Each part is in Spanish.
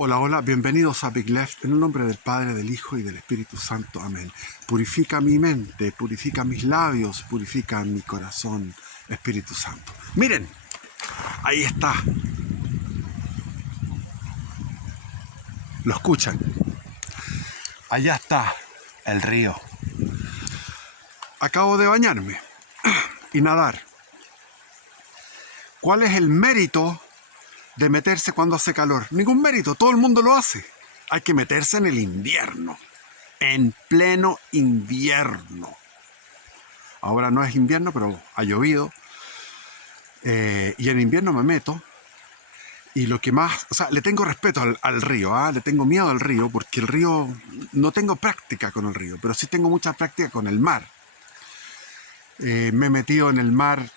Hola, hola, bienvenidos a Big Left, en el nombre del Padre, del Hijo y del Espíritu Santo. Amén. Purifica mi mente, purifica mis labios, purifica mi corazón, Espíritu Santo. Miren, ahí está. Lo escuchan. Allá está el río. Acabo de bañarme y nadar. ¿Cuál es el mérito de meterse cuando hace calor? Ningún mérito, todo el mundo lo hace. Hay que meterse en el invierno, en pleno invierno. Ahora no es invierno, pero ha llovido. Y en invierno me meto. Y lo que más, o sea, le tengo respeto al río, ¿ah? Le tengo miedo al río, porque el río, no tengo práctica con el río, pero sí tengo mucha práctica con el mar. Me he metido en el mar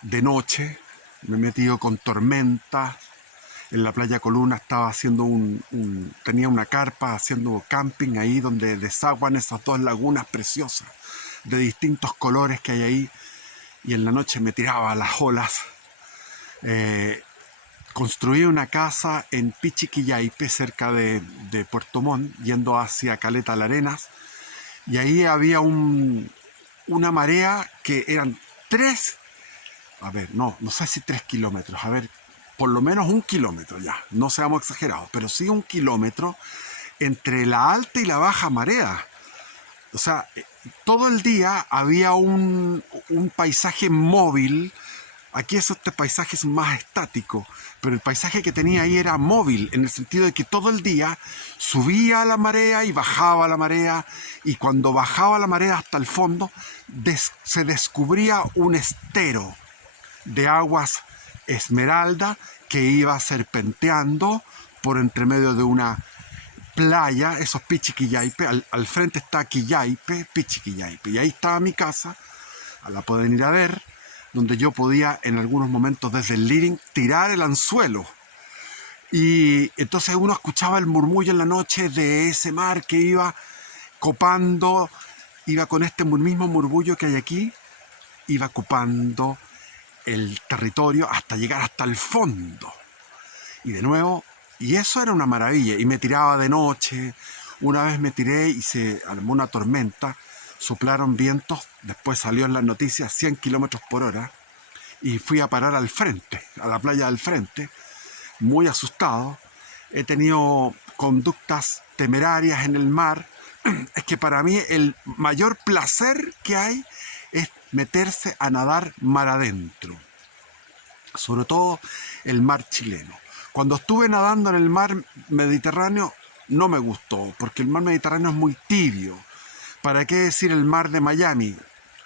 de noche, me he metido con tormentas. En la playa Coluna estaba haciendo tenía una carpa haciendo camping ahí donde desaguan esas dos lagunas preciosas de distintos colores que hay ahí, y en la noche me tiraba a las olas. Construí una casa en Pichiquillaipe, cerca de Puerto Montt, yendo hacia Caleta Las Arenas, y ahí había una marea que eran no sé si 3 kilómetros, por lo menos 1 kilómetro ya, no seamos exagerados, pero sí 1 kilómetro entre la alta y la baja marea. O sea, todo el día había un paisaje móvil. Aquí este paisaje es más estático, pero el paisaje que tenía ahí era móvil, en el sentido de que todo el día subía la marea y bajaba la marea, y cuando bajaba la marea hasta el fondo, se descubría un estero de aguas esmeralda que iba serpenteando por entre medio de una playa, esos Pichiquillaipe. Al frente está Quillaipe, Pichiquillaipe, y ahí estaba mi casa, la pueden ir a ver, donde yo podía en algunos momentos desde el living tirar el anzuelo. Y entonces uno escuchaba el murmullo en la noche de ese mar que iba copando, iba con este mismo murmullo que hay aquí, iba copando el territorio hasta llegar hasta el fondo. Y de nuevo, y eso era una maravilla, y me tiraba de noche. Una vez me tiré y se armó una tormenta, soplaron vientos, después salió en las noticias 100 kilómetros por hora, y fui a parar al frente, a la playa del frente, muy asustado. He tenido conductas temerarias en el mar. Es que para mí el mayor placer que hay es meterse a nadar mar adentro, sobre todo el mar chileno. Cuando estuve nadando en el mar Mediterráneo no me gustó, porque el mar Mediterráneo es muy tibio. ¿Para qué decir el mar de Miami?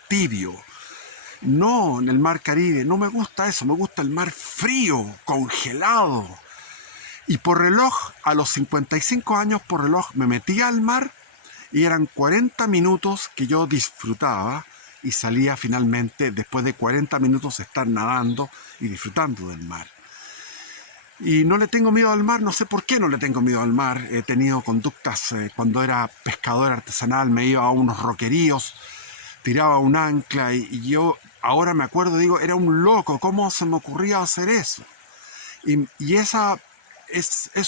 Tibio. No, en el mar Caribe, no me gusta eso, me gusta el mar frío, congelado. Y por reloj, a los 55 años por reloj, me metía al mar y eran 40 minutos que yo disfrutaba, y salía finalmente después de 40 minutos de estar nadando y disfrutando del mar. Y no le tengo miedo al mar, no sé por qué no le tengo miedo al mar. He tenido conductas, cuando era pescador artesanal, me iba a unos roqueríos, tiraba un ancla, y yo ahora me acuerdo, digo, era un loco, ¿cómo se me ocurría hacer eso? Y eso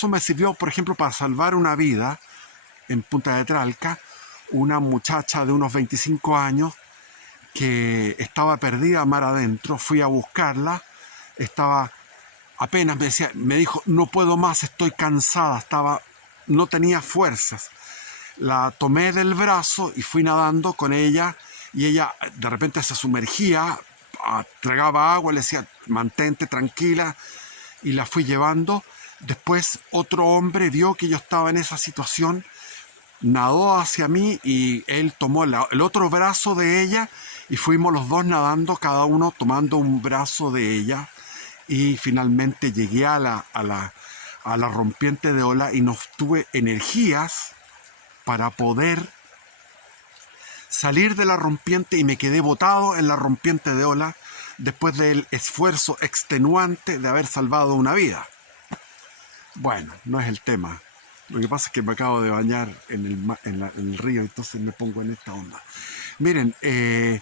me sirvió, por ejemplo, para salvar una vida en Punta de Tralca, una muchacha de unos 25 años que estaba perdida mar adentro. Fui a buscarla, estaba apenas, me dijo, no puedo más, estoy cansada, no tenía fuerzas. La tomé del brazo y fui nadando con ella, y ella de repente se sumergía, tragaba agua, le decía, mantente tranquila, y la fui llevando. Después otro hombre vio que yo estaba en esa situación, nadó hacia mí y él tomó el otro brazo de ella, y fuimos los dos nadando, cada uno tomando un brazo de ella, y finalmente llegué a la rompiente de ola, y no tuve energías para poder salir de la rompiente, y me quedé botado en la rompiente de ola después del esfuerzo extenuante de haber salvado una vida. Bueno, no es el tema. Lo que pasa es que me acabo de bañar en el río, entonces me pongo en esta onda. Miren, en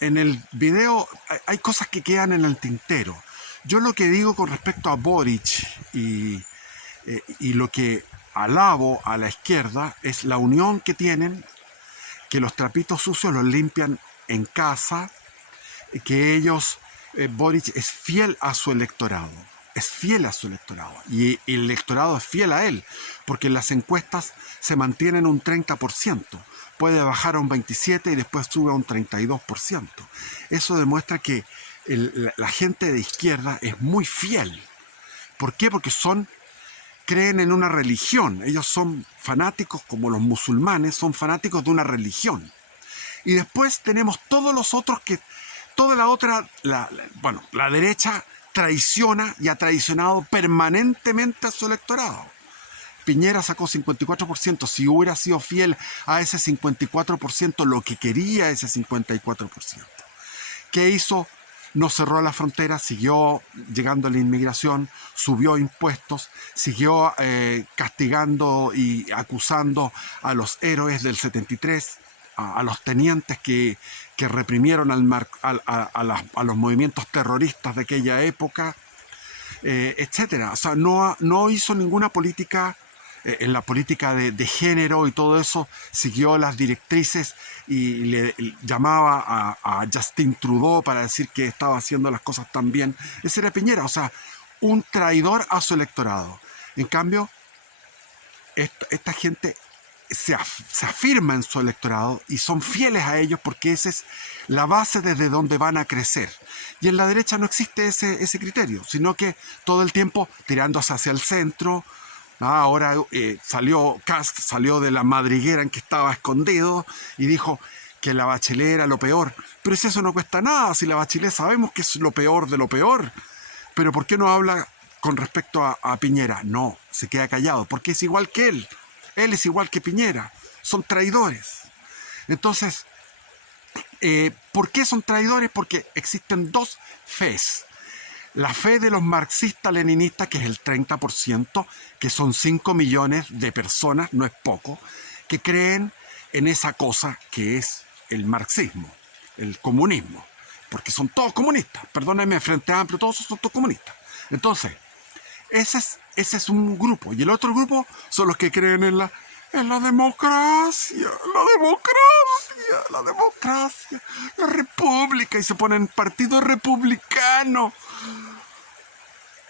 el video hay cosas que quedan en el tintero. Yo lo que digo con respecto a Boric y Y lo que alabo a la izquierda es la unión que tienen, que los trapitos sucios los limpian en casa, que ellos, Boric es fiel a su electorado, es fiel a su electorado, y el electorado es fiel a él, porque en las encuestas se mantiene en un 30%, puede bajar a un 27% y después sube a un 32%. Eso demuestra que la gente de izquierda es muy fiel. ¿Por qué? Porque creen en una religión, ellos son fanáticos, como los musulmanes, son fanáticos de una religión. Y después tenemos todos los otros que, toda la otra, la derecha traiciona y ha traicionado permanentemente a su electorado. Piñera sacó 54%, si hubiera sido fiel a ese 54%, lo que quería ese 54%. ¿Qué hizo? No cerró la frontera, siguió llegando a la inmigración, subió impuestos, siguió castigando y acusando a los héroes del 73, a los tenientes que reprimieron a los movimientos terroristas de aquella época, etcétera. O sea, no hizo ninguna política, en la política de género y todo eso, siguió las directrices y le llamaba a Justin Trudeau para decir que estaba haciendo las cosas tan bien. Ese era Piñera, o sea, un traidor a su electorado. En cambio, esta gente se afirma en su electorado y son fieles a ellos porque esa es la base desde donde van a crecer. Y en la derecha no existe ese criterio, sino que todo el tiempo tirándose hacia el centro. Ahora Kast salió de la madriguera en que estaba escondido y dijo que la Bachelet era lo peor. Pero si eso no cuesta nada, si la Bachelet sabemos que es lo peor de lo peor. Pero ¿por qué no habla con respecto a Piñera? No, se queda callado, porque es igual que él. Él es igual que Piñera. Son traidores. Entonces, ¿por qué son traidores? Porque existen dos fes. La fe de los marxistas-leninistas, que es el 30%, que son 5 millones de personas, no es poco, que creen en esa cosa que es el marxismo, el comunismo, porque son todos comunistas. Perdónenme, Frente Amplio, todos son todos comunistas. Entonces, ese es un grupo. Y el otro grupo son los que creen en la democracia, la república, y se ponen partido republicano,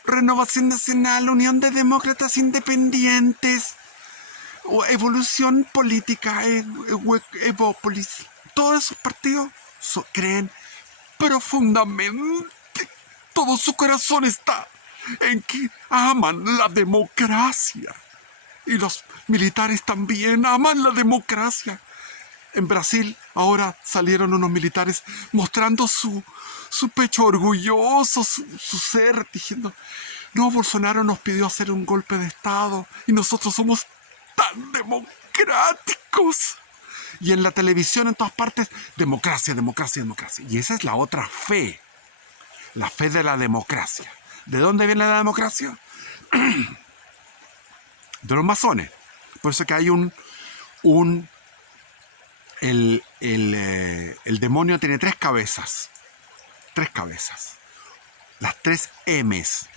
Renovación Nacional, Unión de Demócratas Independientes, o Evolución Política, Evópolis. Todos esos partidos creen profundamente, todo su corazón está en que aman la democracia. Y los militares también aman la democracia. En Brasil ahora salieron unos militares mostrando su pecho orgulloso, su ser, diciendo: no, Bolsonaro nos pidió hacer un golpe de Estado y nosotros somos tan democráticos. Y en la televisión, en todas partes, democracia, democracia, democracia. Y esa es la otra fe, la fe de la democracia. ¿De dónde viene la democracia? De los masones. Por eso que hay el demonio tiene tres cabezas. Las 3 M's.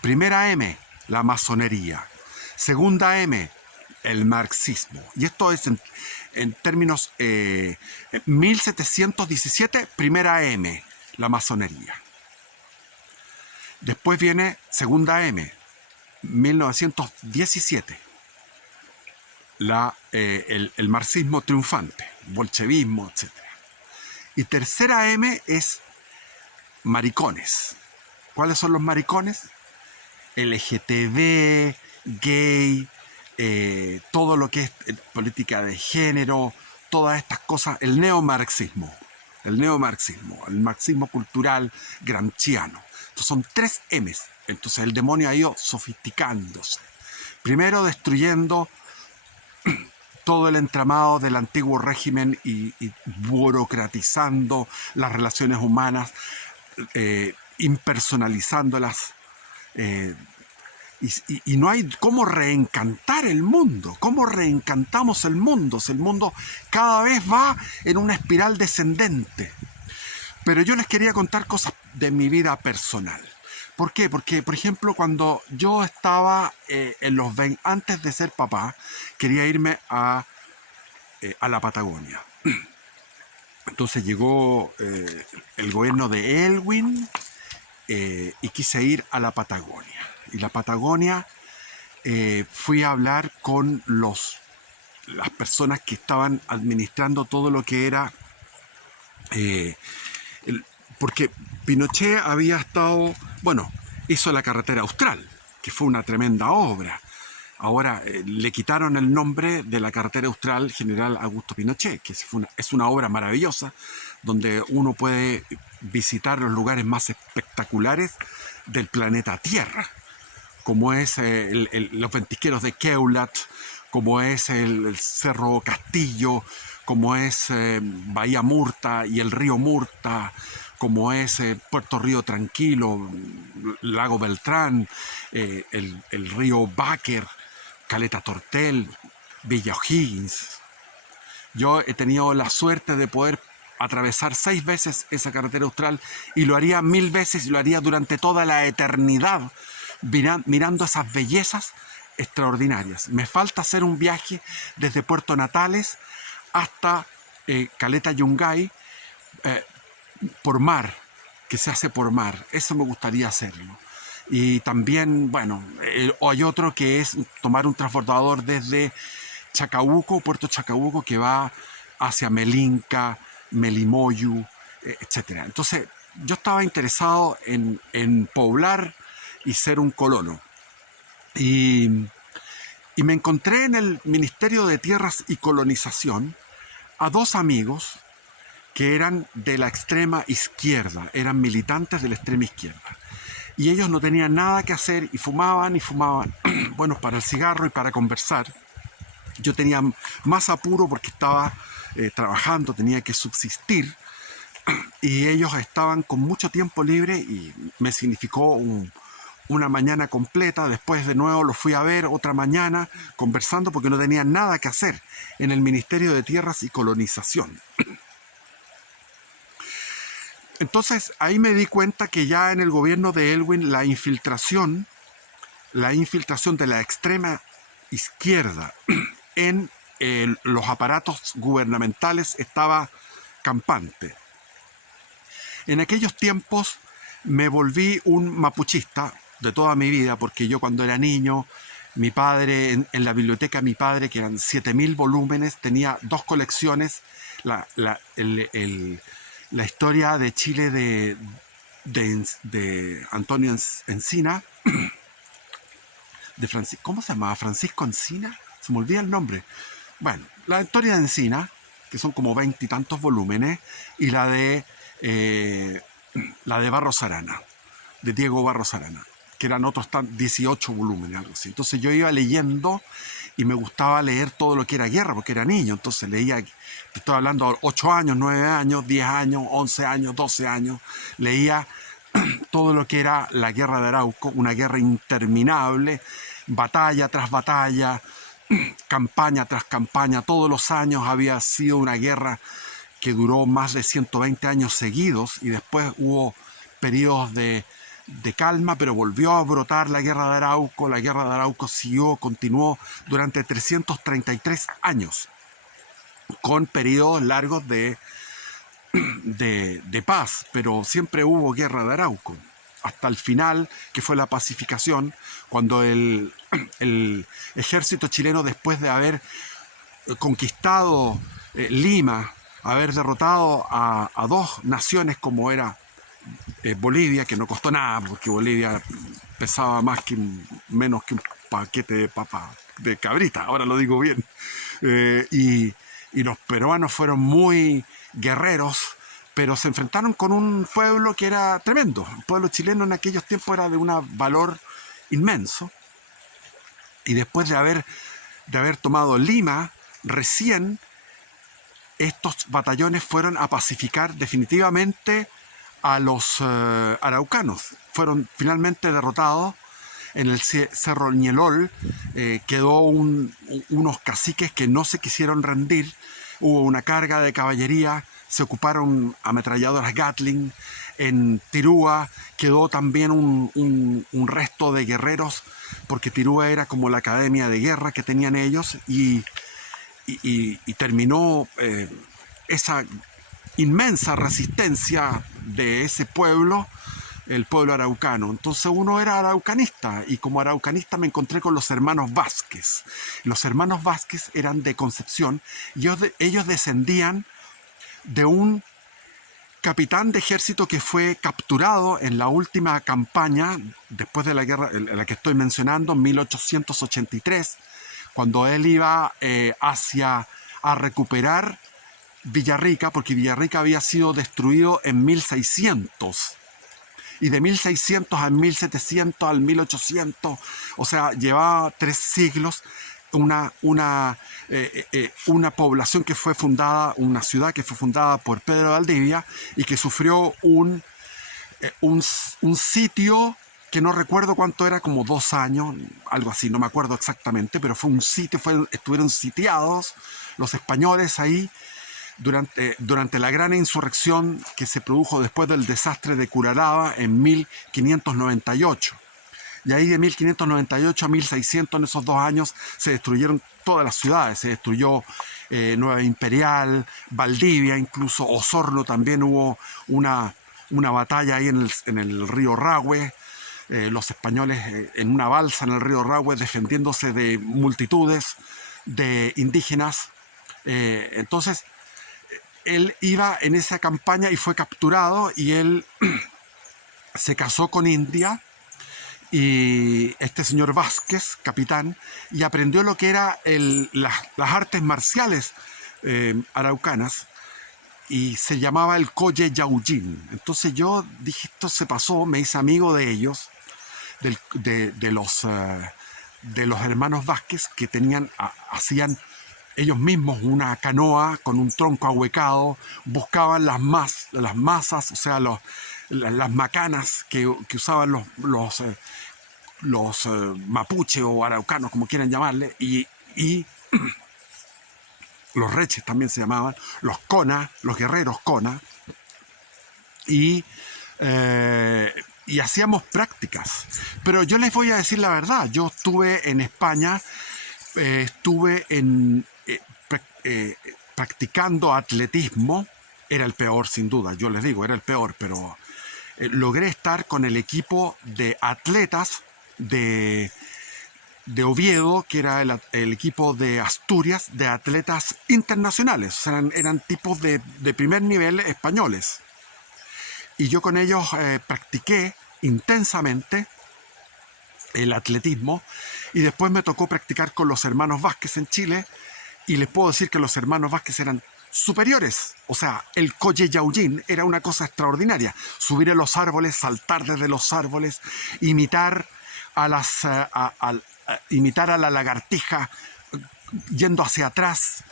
Primera M, la masonería. Segunda M, el marxismo. Y esto es en términos 1717, primera M, la masonería. Después viene segunda M, 1917, el marxismo triunfante, bolchevismo, etc. Y tercera M es maricones. ¿Cuáles son los maricones? LGTB, gay, todo lo que es política de género, todas estas cosas, el neomarxismo, el marxismo cultural gramsciano. Entonces son 3 M's. Entonces el demonio ha ido sofisticándose. Primero destruyendo todo el entramado del antiguo régimen y burocratizando las relaciones humanas, impersonalizándolas. Y no hay cómo reencantar el mundo. ¿Cómo reencantamos el mundo? Si el mundo cada vez va en una espiral descendente. Pero yo les quería contar cosas de mi vida personal. ¿Por qué? Porque, por ejemplo, cuando yo estaba antes de ser papá, quería irme a la Patagonia. Entonces llegó el gobierno de Elwin y quise ir a la Patagonia. Y la Patagonia fui a hablar con las personas que estaban administrando todo lo que era... eh, porque Pinochet había estado, bueno, hizo la carretera austral, que fue una tremenda obra. Ahora le quitaron el nombre de la carretera austral General Augusto Pinochet, que es una obra maravillosa, donde uno puede visitar los lugares más espectaculares del planeta Tierra, como es los ventisqueros de Keulat, como es el Cerro Castillo, como es Bahía Murta y el río Murta, como es Puerto Río Tranquilo, Lago Beltrán, el río Báquer, Caleta Tortel, Villa O'Higgins. Yo he tenido la suerte de poder atravesar 6 veces esa carretera austral y lo haría 1000 veces y lo haría durante toda la eternidad, mirando esas bellezas extraordinarias. Me falta hacer un viaje desde Puerto Natales hasta Caleta Yungay por mar, que se hace por mar. Eso me gustaría hacerlo. Y también, bueno, hay otro que es tomar un transbordador desde Chacabuco, Puerto Chacabuco, que va hacia Melinca, Melimoyu, etc. Entonces, yo estaba interesado en poblar y ser un colono. Y, y me encontré en el Ministerio de Tierras y Colonización a 2 amigos que eran de la extrema izquierda, eran militantes de la extrema izquierda. Y ellos no tenían nada que hacer y fumaban, bueno, para el cigarro y para conversar. Yo tenía más apuro porque estaba trabajando, tenía que subsistir, y ellos estaban con mucho tiempo libre y me significó una mañana completa. Después de nuevo los fui a ver otra mañana conversando porque no tenían nada que hacer en el Ministerio de Tierras y Colonización. Entonces ahí me di cuenta que ya en el gobierno de Elwin la infiltración de la extrema izquierda en los aparatos gubernamentales estaba campante. En aquellos tiempos me volví un mapuchista de toda mi vida, porque yo cuando era niño, mi padre, en la biblioteca de mi padre, que eran 7000 volúmenes, tenía 2 colecciones, la historia de Chile de Antonio Encina, ¿cómo se llamaba? Francisco Encina, se me olvida el nombre. Bueno, la historia de Encina, que son como 20 y tantos volúmenes, y la de Barros Arana, de Diego Barros Arana, que eran otros 18 volúmenes, algo así. Entonces yo iba leyendo y me gustaba leer todo lo que era guerra, porque era niño. Entonces leía, te estoy hablando, 8 años, 9 años, 10 años, 11 años, 12 años, leía todo lo que era la guerra de Arauco, una guerra interminable, batalla tras batalla, campaña tras campaña. Todos los años había sido una guerra que duró más de 120 años seguidos, y después hubo periodos de calma, pero volvió a brotar la guerra de Arauco. La guerra de Arauco continuó durante 333 años, con periodos largos de paz, pero siempre hubo guerra de Arauco, hasta el final, que fue la pacificación, cuando el ejército chileno, después de haber conquistado Lima, haber derrotado a 2 naciones como era Bolivia, que no costó nada, porque Bolivia pesaba menos que un paquete de papa de cabrita, ahora lo digo bien, y los peruanos fueron muy guerreros, pero se enfrentaron con un pueblo que era tremendo. El pueblo chileno en aquellos tiempos era de un valor inmenso, y después de haber tomado Lima, recién estos batallones fueron a pacificar definitivamente a los araucanos. Fueron finalmente derrotados en el Cerro Ñelol. Quedó unos caciques que no se quisieron rendir. Hubo una carga de caballería, se ocuparon ametralladoras Gatling, En Tirúa quedó también un resto de guerreros, porque Tirúa era como la academia de guerra que tenían ellos, y terminó esa inmensa resistencia de ese pueblo, el pueblo araucano. Entonces uno era araucanista, y como araucanista me encontré con los hermanos Vázquez. Los hermanos Vázquez eran de Concepción, y ellos descendían de un capitán de ejército que fue capturado en la última campaña después de la guerra, la que estoy mencionando, en 1883, cuando él iba a recuperar Villarrica, porque Villarrica había sido destruido en 1600. Y de 1600 al 1700 al 1800, o sea, llevaba 3 siglos, una población que fue fundada, una ciudad que fue fundada por Pedro Valdivia, y que sufrió un sitio que no recuerdo cuánto era, como 2 años, algo así, no me acuerdo exactamente, pero fue un sitio, estuvieron sitiados los españoles ahí durante la gran insurrección que se produjo después del desastre de Curalaba en 1598. Y ahí de 1598 a 1600, en esos 2 años, se destruyeron todas las ciudades. Se destruyó Nueva Imperial, Valdivia, incluso Osorno. También hubo una batalla ahí en el río Rahue. Los españoles en una balsa en el río Rahue, defendiéndose de multitudes de indígenas. Entonces, él iba en esa campaña y fue capturado, y él se casó con India, y este señor Vázquez, capitán, y aprendió lo que eran las artes marciales araucanas, y se llamaba el Colle Yaujín. Entonces yo dije, esto se pasó, me hice amigo de ellos, de los hermanos Vázquez, que hacían ellos mismos una canoa con un tronco ahuecado, buscaban las masas, o sea, las macanas que usaban los mapuche o araucanos, como quieran llamarle, y los reches también se llamaban, los cona, los guerreros cona, y hacíamos prácticas. Pero yo les voy a decir la verdad, yo estuve en España, estuve practicando atletismo. Era el peor, sin duda, yo les digo, era el peor, pero logré estar con el equipo de atletas de Oviedo, que era el equipo de Asturias, de atletas internacionales. O sea, eran tipos de primer nivel españoles. Y yo con ellos practiqué intensamente el atletismo, y después me tocó practicar con los hermanos Vázquez en Chile, y les puedo decir que los hermanos Vázquez eran superiores. O sea, el Colle Yaujín era una cosa extraordinaria. Subir a los árboles, saltar desde los árboles, imitar a la lagartija yendo hacia atrás,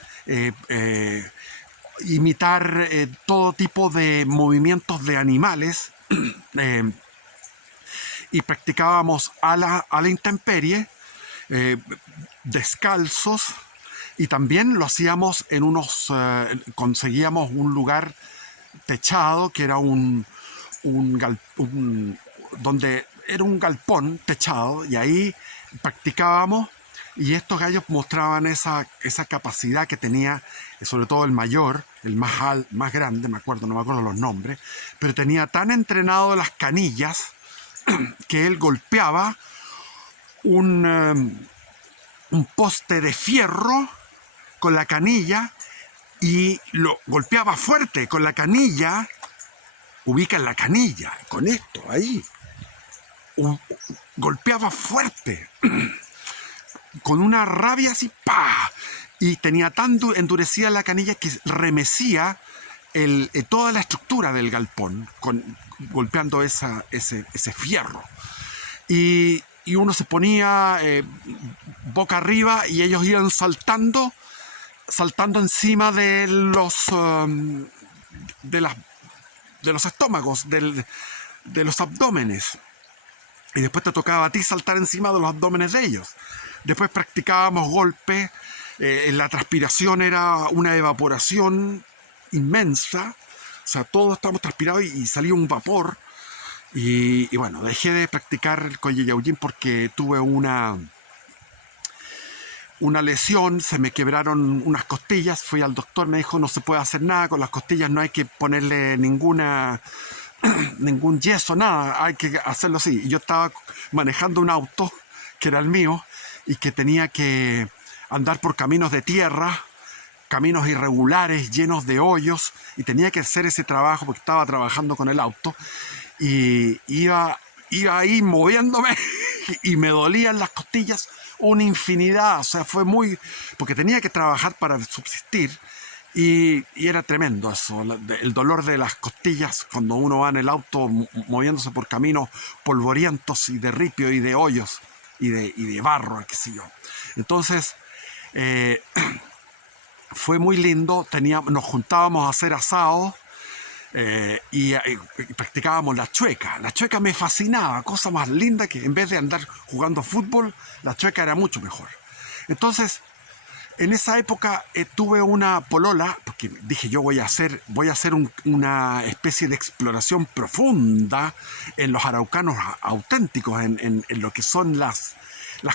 imitar todo tipo de movimientos de animales, y practicábamos a la intemperie, descalzos, y también lo hacíamos conseguíamos un lugar techado, que era donde era un galpón techado, y ahí practicábamos, y estos gallos mostraban esa capacidad que tenía, sobre todo el mayor, el más grande, no me acuerdo los nombres, pero tenía tan entrenado las canillas que él golpeaba un poste de fierro con la canilla, y lo golpeaba fuerte con la canilla. Ubican la canilla, con esto, ahí. Golpeaba fuerte, con una rabia así, ¡pa! Y tenía tan endurecida la canilla que remecía toda la estructura del galpón, golpeando ese fierro. Y uno se ponía boca arriba, y ellos iban saltando encima de los estómagos, de los abdómenes. Y después te tocaba a ti saltar encima de los abdómenes de ellos. Después practicábamos golpes. La transpiración era una evaporación inmensa. O sea, todos estábamos transpirados y salía un vapor. Y bueno, dejé de practicar el Koyeyauyin porque tuve una lesión, se me quebraron unas costillas, fui al doctor, me dijo no se puede hacer nada con las costillas, no hay que ponerle ningún yeso, nada, hay que hacerlo así. Y yo estaba manejando un auto que era el mío y que tenía que andar por caminos de tierra, caminos irregulares, llenos de hoyos, y tenía que hacer ese trabajo porque estaba trabajando con el auto y iba ahí moviéndome y me dolían las costillas una infinidad, o sea, fue muy... porque tenía que trabajar para subsistir y era tremendo eso, el dolor de las costillas cuando uno va en el auto moviéndose por caminos polvorientos y de ripio y de hoyos y de barro, qué sé yo. Entonces, eh, fue muy lindo, nos juntábamos a hacer asados y practicábamos la chueca. La chueca me fascinaba, cosa más linda que en vez de andar jugando fútbol, la chueca era mucho mejor. Entonces, en esa época tuve una polola, porque dije yo voy a hacer una especie de exploración profunda en los araucanos auténticos, en lo que son las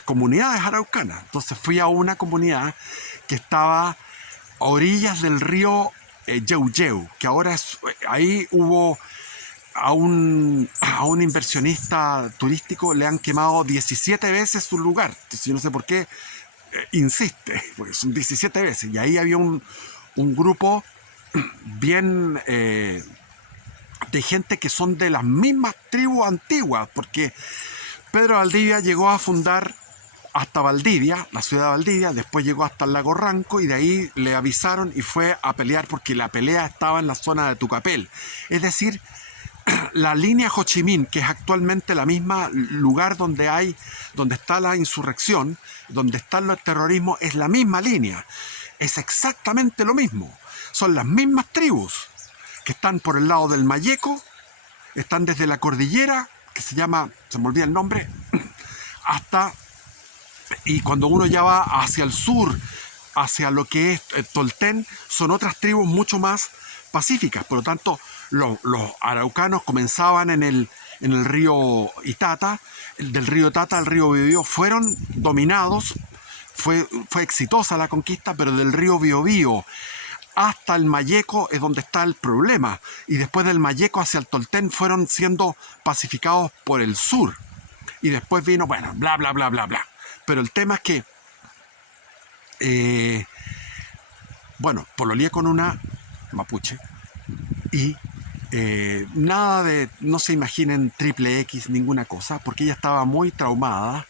comunidades araucanas. Entonces fui a una comunidad que estaba a orillas del río Yeuyeu, que ahora ahí hubo a un inversionista turístico le han quemado 17 veces su lugar. Entonces, yo no sé por qué insiste, porque son 17 veces. Y ahí había un grupo bien de gente que son de las mismas tribus antiguas, porque Pedro Valdivia llegó a fundar hasta Valdivia, la ciudad de Valdivia, después llegó hasta el lago Ranco y de ahí le avisaron y fue a pelear porque la pelea estaba en la zona de Tucapel. Es decir, la línea Ho Chi Minh, que es actualmente la misma lugar donde está la insurrección, donde está el terrorismo, es la misma línea. Es exactamente lo mismo. Son las mismas tribus que están por el lado del Mayeco, están desde la cordillera, que se llama, se me olvida el nombre, hasta... Y cuando uno ya va hacia el sur, hacia lo que es Tolten, son otras tribus mucho más pacíficas. Por lo tanto, los araucanos comenzaban en el río Itata, del río Itata al río Biobío, fueron dominados, fue exitosa la conquista, pero del río Biobío hasta el Mayeco es donde está el problema. Y después del Mayeco hacia el Tolten fueron siendo pacificados por el sur. Y después vino, bueno, bla, bla, bla, bla, bla. Pero el tema es que, bueno, pololeé con una mapuche y nada de, no se imaginen triple X, ninguna cosa, porque ella estaba muy traumada,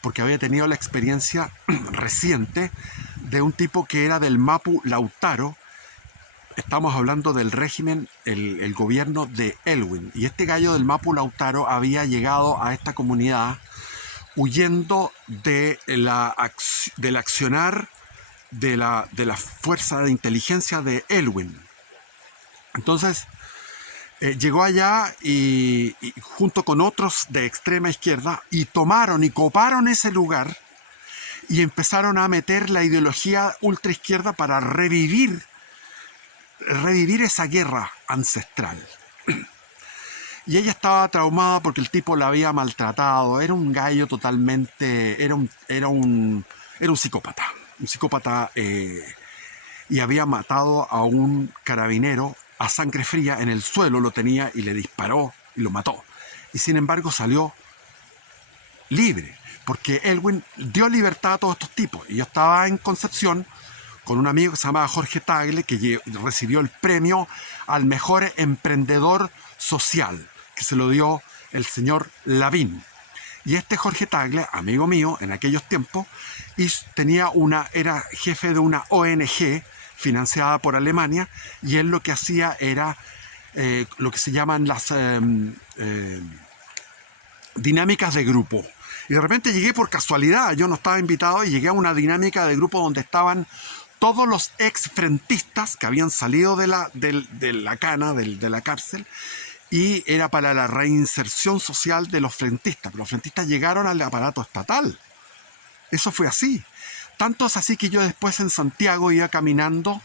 porque había tenido la experiencia reciente de un tipo que era del Mapu Lautaro. Estamos hablando del régimen, el gobierno de Elwin. Y este gallo del Mapu Lautaro había llegado a esta comunidad huyendo del accionar de la fuerza de inteligencia de Elwin. Entonces, llegó allá y junto con otros de extrema izquierda y tomaron y coparon ese lugar y empezaron a meter la ideología ultraizquierda para revivir esa guerra ancestral. Y ella estaba traumada porque el tipo la había maltratado. Era un gallo totalmente... Era un psicópata. Un psicópata y había matado a un carabinero a sangre fría en el suelo, lo tenía y le disparó y lo mató. Y sin embargo salió libre, porque Elwin dio libertad a todos estos tipos. Y yo estaba en Concepción con un amigo que se llamaba Jorge Tagle, que recibió el premio al mejor emprendedor social, que se lo dio el señor Lavín. Y este Jorge Tagle, amigo mío en aquellos tiempos, era jefe de una ONG financiada por Alemania, y él lo que hacía era lo que se llaman las dinámicas de grupo. Y de repente llegué por casualidad, yo no estaba invitado, y llegué a una dinámica de grupo donde estaban todos los ex-frentistas que habían salido de la cana, de la cárcel, y era para la reinserción social de los frentistas. Pero los frentistas llegaron al aparato estatal. Eso fue así. Tanto es así que yo después en Santiago iba caminando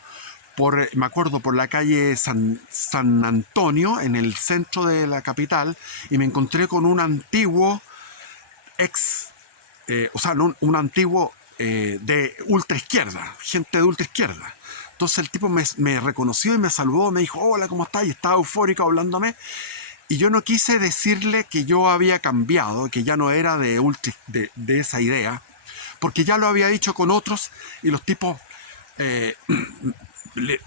me acuerdo, por la calle San Antonio, en el centro de la capital, y me encontré con un antiguo o sea, no, un antiguo de ultraizquierda, gente de ultraizquierda. Entonces el tipo me reconoció y me saludó, me dijo, hola, ¿cómo estás? Y estaba eufórico hablándome. Y yo no quise decirle que yo había cambiado, que ya no era de esa idea, porque ya lo había dicho con otros y los tipos, eh, le-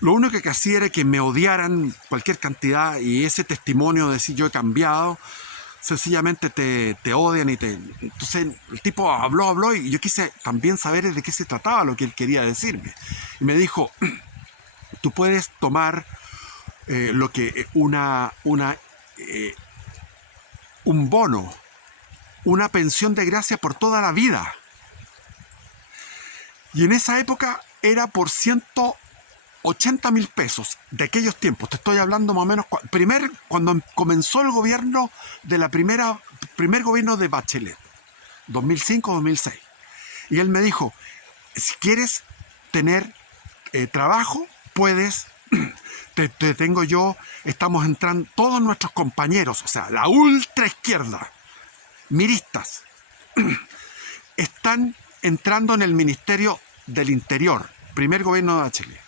lo único que hacía era que me odiaran cualquier cantidad, y ese testimonio de si yo he cambiado, sencillamente te odian y te... Entonces el tipo habló y yo quise también saber de qué se trataba lo que él quería decirme. Y me dijo, tú puedes tomar lo que un bono, una pensión de gracia por toda la vida. Y en esa época era por 180.000 pesos de aquellos tiempos. Te estoy hablando más o menos cuando comenzó el gobierno de primer gobierno de Bachelet, 2005-2006. Y él me dijo, si quieres tener trabajo, puedes, te tengo yo, estamos entrando, todos nuestros compañeros, o sea, la ultra izquierda, miristas, están entrando en el Ministerio del Interior, primer gobierno de Bachelet.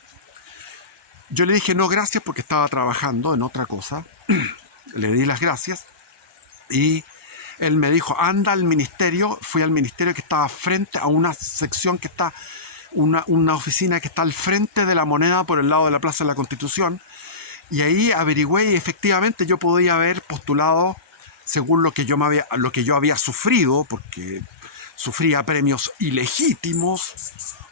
Yo le dije no gracias porque estaba trabajando en otra cosa, le di las gracias y él me dijo, anda al ministerio. Fui al ministerio que estaba frente a una sección que está, una oficina que está al frente de la Moneda por el lado de la Plaza de la Constitución, y ahí averigüé y efectivamente yo podía haber postulado según lo que yo había sufrido, porque sufría premios ilegítimos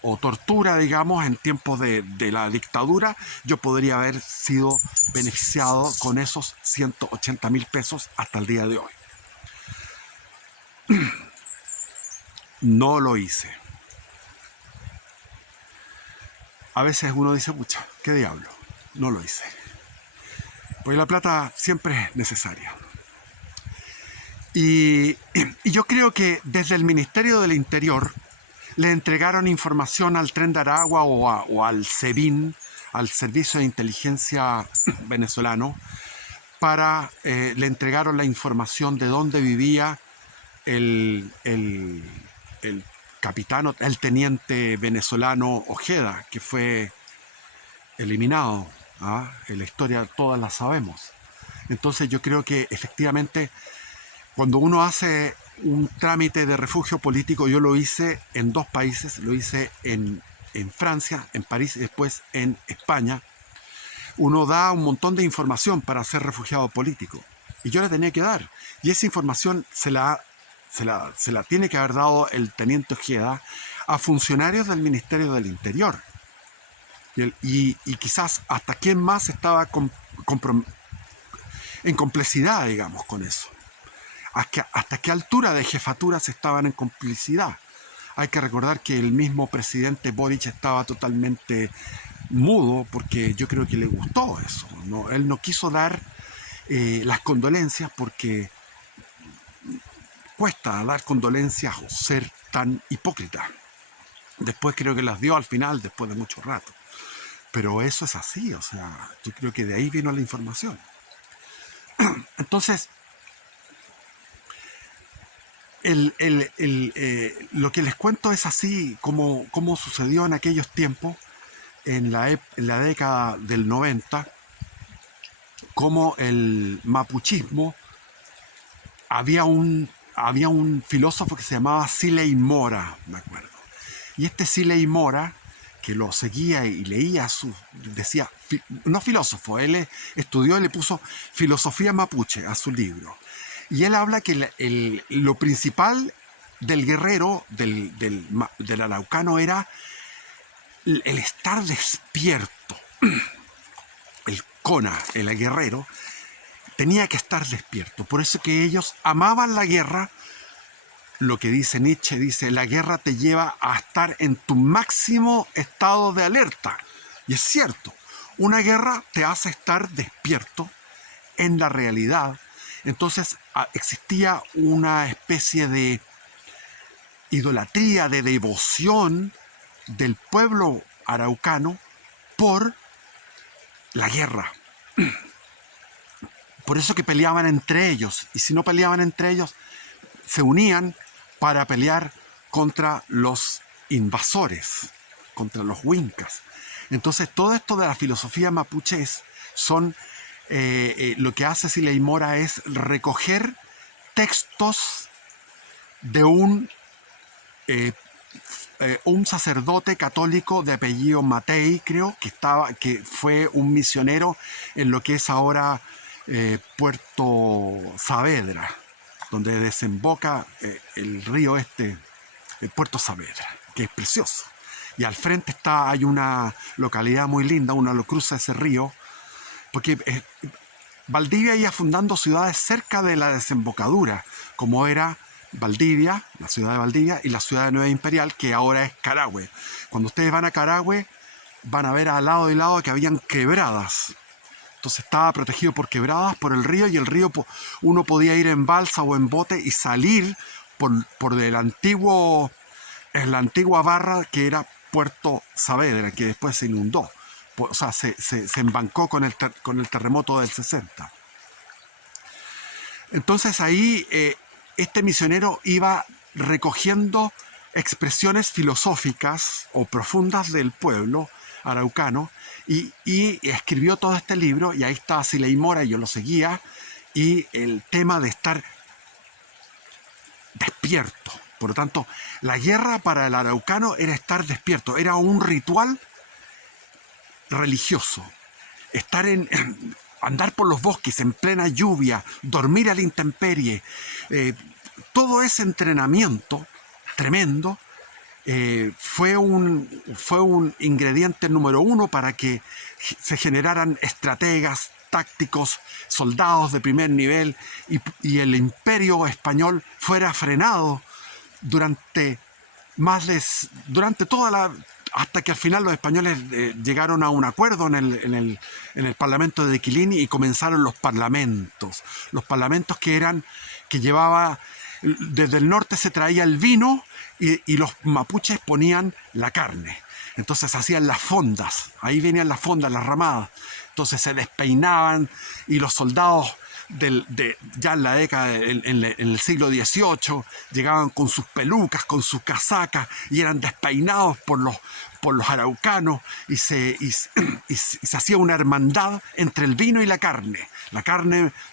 o tortura, digamos, en tiempos de la dictadura. Yo podría haber sido beneficiado con esos 180.000 pesos hasta el día de hoy. No lo hice. A veces uno dice, pucha, ¿qué diablo? No lo hice. Porque la plata siempre es necesaria. Y yo creo que desde el Ministerio del Interior le entregaron información al Tren de Aragua o al SEBIN, al Servicio de Inteligencia venezolano, le entregaron la información de dónde vivía el capitán, el teniente venezolano Ojeda, que fue eliminado. ¿Ah? En la historia todas la sabemos. Entonces yo creo que efectivamente cuando uno hace un trámite de refugio político, yo lo hice en dos países, lo hice en Francia, en París y después en España, uno da un montón de información para ser refugiado político. Y yo la tenía que dar. Y esa información se la tiene que haber dado el teniente Ojeda a funcionarios del Ministerio del Interior. Y quizás hasta quién más estaba en complicidad, digamos, con eso. ¿Hasta qué altura de jefaturas estaban en complicidad? Hay que recordar que el mismo presidente Boric estaba totalmente mudo porque yo creo que le gustó eso, ¿no? Él no quiso dar las condolencias porque cuesta dar condolencias o ser tan hipócrita. Después creo que las dio al final, después de mucho rato. Pero eso es así, o sea, yo creo que de ahí vino la información. Entonces, lo que les cuento es así como sucedió en aquellos tiempos, en la década del 90, como el mapuchismo, había un filósofo que se llamaba Siley Mora, me acuerdo. Y este Siley Mora, que lo seguía y leía decía, no filósofo, él estudió y le puso filosofía mapuche a su libro. Y él habla que lo principal del guerrero, del araucano, era el estar despierto. El Kona, el guerrero, tenía que estar despierto. Por eso que ellos amaban la guerra. Lo que dice Nietzsche, dice, la guerra te lleva a estar en tu máximo estado de alerta. Y es cierto, una guerra te hace estar despierto en la realidad. Entonces existía una especie de idolatría, de devoción del pueblo araucano por la guerra. Por eso que peleaban entre ellos. Y si no peleaban entre ellos, se unían para pelear contra los invasores, contra los huincas. Entonces, todo esto de la filosofía mapuches son, lo que hace Siley Mora es recoger textos de un sacerdote católico de apellido Matei, creo, que fue un misionero en lo que es ahora Puerto Saavedra, donde desemboca el río el Puerto Saavedra, que es precioso. Y al frente hay una localidad muy linda, uno lo cruza ese río, porque Valdivia iba fundando ciudades cerca de la desembocadura, como era Valdivia, la ciudad de Valdivia, y la ciudad de Nueva Imperial, que ahora es Carahue. Cuando ustedes van a Carahue, van a ver al lado y lado que habían quebradas. Entonces estaba protegido por quebradas, por el río, y el río uno podía ir en balsa o en bote y salir por la antigua barra que era Puerto Saavedra, que después se inundó. O sea, se embancó con el terremoto del 60. Entonces ahí este misionero iba recogiendo expresiones filosóficas o profundas del pueblo araucano y escribió todo este libro, y ahí está Siley Mora, y yo lo seguía, y el tema de estar despierto. Por lo tanto, la guerra para el araucano era estar despierto, era un ritual religioso. Andar por los bosques en plena lluvia, dormir a la intemperie, todo ese entrenamiento tremendo fue un ingrediente número uno para que se generaran estrategas, tácticos, soldados de primer nivel, y el imperio español fuera frenado durante hasta que al final los españoles llegaron a un acuerdo en el Parlamento de Quilini, y comenzaron los parlamentos que llevaba, desde el norte se traía el vino, y los mapuches ponían la carne. Entonces hacían las fondas, ahí venían las fondas, las ramadas. Entonces se despeinaban, y los soldados ya en la década, en el siglo XVIII, llegaban con sus pelucas, con sus casacas, y eran despeinados por los araucanos, y se hacía una hermandad entre el vino y la carne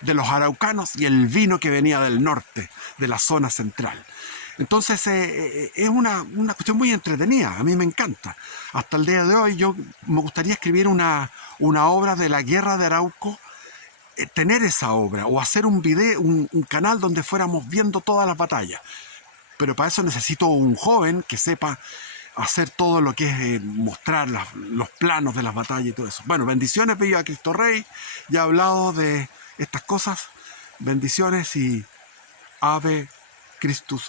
de los araucanos y el vino que venía del norte, de la zona central. Entonces es una cuestión muy entretenida, a mí me encanta. Hasta el día de hoy yo me gustaría escribir una obra de la guerra de Arauco, tener esa obra, o hacer un video, un canal donde fuéramos viendo todas las batallas. Pero para eso necesito un joven que sepa hacer todo lo que es mostrar los planos de las batallas y todo eso. Bueno, bendiciones, viva Cristo Rey. Ya he hablado de estas cosas. Bendiciones y Ave Christus